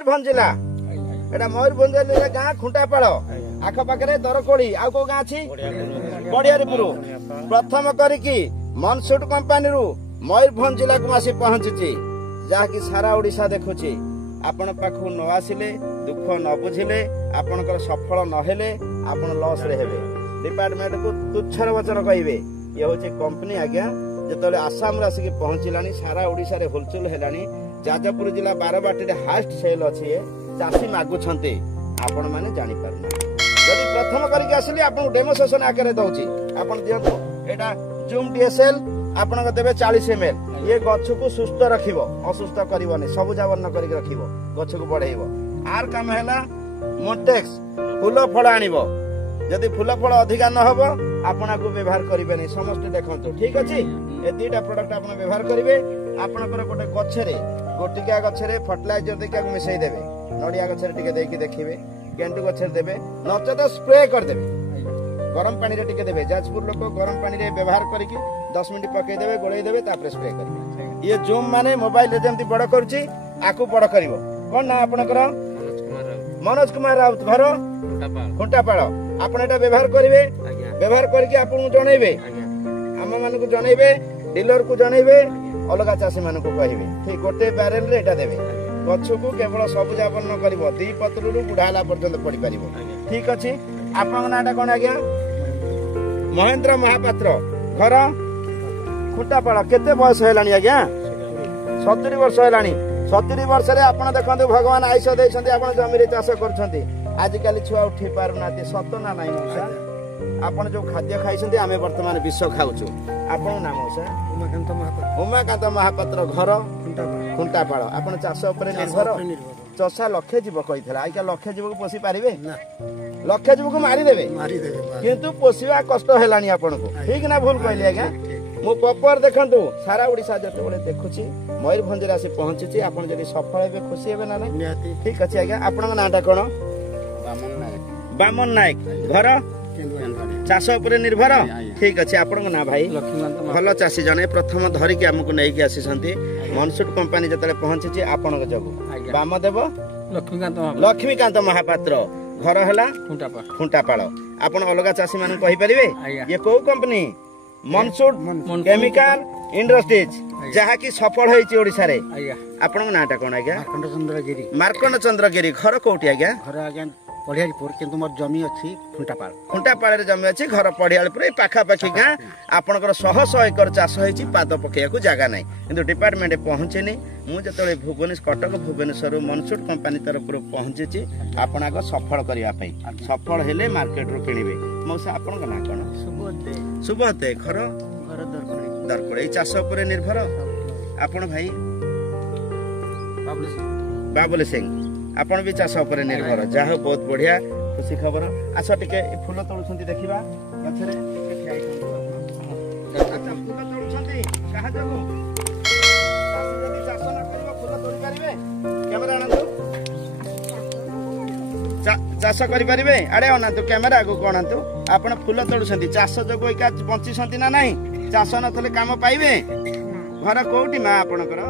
मयूरभंज जिला एटा मयूरभंज जिला गाँ खुंटापाड़ आखपाखे दरकोड़ी आउ को गाँ अच्छी बड़ियारीपुर प्रथम करिकी मनसुट कंपानी मयूरभंज जिला को आसी पहुंची जहाँकि सारा ओडिशा देखुची आपण पाखु न आसिले दुख न बुझिले आपणकर सफल नहेले आपण लॉस रे हेबे डिपार्टमेंट को तुच्छर वचन कहिबे ये होचे कंपनी आज्ञा जेतले आसाम रे आसी पहुंचलानी सारा ओडिशा रे होलसेल हेलानी जाजपुर जिला बारबाटी रे हास्ट सेल अछि चासी मागु छन्ते आपण माने जानि परना यदि प्रथम करिक आसिली आपण डेमोन्स्ट्रेशन आकरे दउची आपण दियतो एटा जूम डीएसएल आपण को देबे 40 ml ये गछ को सुस्थ रखिबो असुस्थ करिवनी सबुजा वर्ण करिक रखिबो गछ को बढ़ाइबो आर काम हैला मोटेक्स फूल फल आनिबो यदि फूल फल अधिका न हबो आपना को व्यवहार करिबेनी समस्त देखंतो ठीक अछि ए दुईटा प्रोडक्ट आपण व्यवहार करिवे आपनकर गोटे गछरे गोटिका गछरे फर्टिलाइजर देका मिसई देबे नडिया गछरे टिके देकी देखिबे गेंडू गछरे देबे नचेत स्प्रे कर देबे गरम पानी रे टिके देबे जाजपुर लोक गरम पानी रे व्यवहार करिकि 10 मिनिट पकई देबे गोळई देबे तापर स्प्रे करिबे ये जूम माने मोबाइल रे जेंति बड़ करछि आकु बड़ करिवो कोन ना आपनकर मनोज कुमार राउत घर खुंटापाड़ आपण एटा व्यवहार करिवे व्यवहार करके आपन जणैबे हम मान को जणैबे डीलर को जणैबे अलगा चासी मान को कहिबे ठीक गोटे बैरेल रे एटा देबे गछ को केवल सबुजा वर्ण करिवो दी पत्र रु बुढाला पर्यंत पड़ी परिवो ठीक अछि आपन नाटा कोन आज्ञा महेंद्र महापात्र घर खुंटापाड़ केते बयस हेलानी आज्ञा 70 वर्ष हेलानी 70 वर्ष रे आपण देखंतु भगवान आयुष दैछंती आपण जमी रे चाष करछंती आज काली छुआ उठी पारु नाती सत ना नाही मौसा आपण जो खाद्य खाइछंती आमे वर्तमान विश्व खाउछु आपण नाम मौसा उमाकांत महापात्र घर खुंटापाड़ आपण चाष ऊपर निर्भर चषा लक्ष्य जीव कहिथला आइका लक्ष्य जीव को पोसी पारिबे ना लक्ष्य जीव को मारी देबे किंतु पोसीवा कष्ट हेलानी आपण को ठीक ना भूल कहली आज्ञा मो पपर देखंतु सारा ओडिशा जते बळे देखुची मयूरभंज रे आसी पहुंची आपण जदी सफल हेबे खुशी हेबे ना नहीं ठीक अछि आज्ञा आपण नाटा कोन बामन नायक घर चाष ऊपर निर्भर ठीक अछि आपण ना भाई भलो चासी जने प्रथम धरि के हमकु नै के आसीसंती मनसुट कंपनी जतले पहुंची आपण के जगु वामदेव लक्ष्मीकांत महापात्र घर हला खुंटापाड़ आपण अलगा चासी मान कहि परिबे ये को कंपनी मनसुट केमिकल इंडस्ट्रीज जहा की सफल होईची ओडिसा रे आपण नाटा कोन आज्ञा मार्कंड चंद्रगिरी घर कोठी आज्ञा घर आज्ञा पढ़ियालपुर किंतु मोर जमी अछि खुंटापाड़ रे जमी अछि घर पढ़ियालपुर पाखा पाखी गाँ आपनकर 100 एकर चाष होईची पाद पकेया को जागा नै किंतु डिपार्टमेंट पहुंचेनी मु जतले भुवनेश्वर कटक भुवनेश्वर मनसुट कंपनी तरफ पहुंचेची आपन आग सफल करिया पई सफल हेले मार्केट रो किनिबे मौसा आपन ना कोन सुबोते घर दरकोड़ी चाष ऊपर निर्भर आपण भाई बाबुल सिंह आपण भी चाष ऊपर निर्भर जाह बहुत बढ़िया खुशी खबर आस टिके फूल तोड़ुछंती देखिबा गछरे अच्छा फूल तोड़ुछंती कहा जगो चासी जदी चाष न करबो फूल तोड़ी परिबे कैमरा आनंदु चाष करि परिबे अरे अनंतु कैमरा को कोनंतु आपण फूल तोड़ुछंती चाष जगो एका बंची छंती ना नाही चाष नथले काम पाइबे घर कोठी मा आपणकर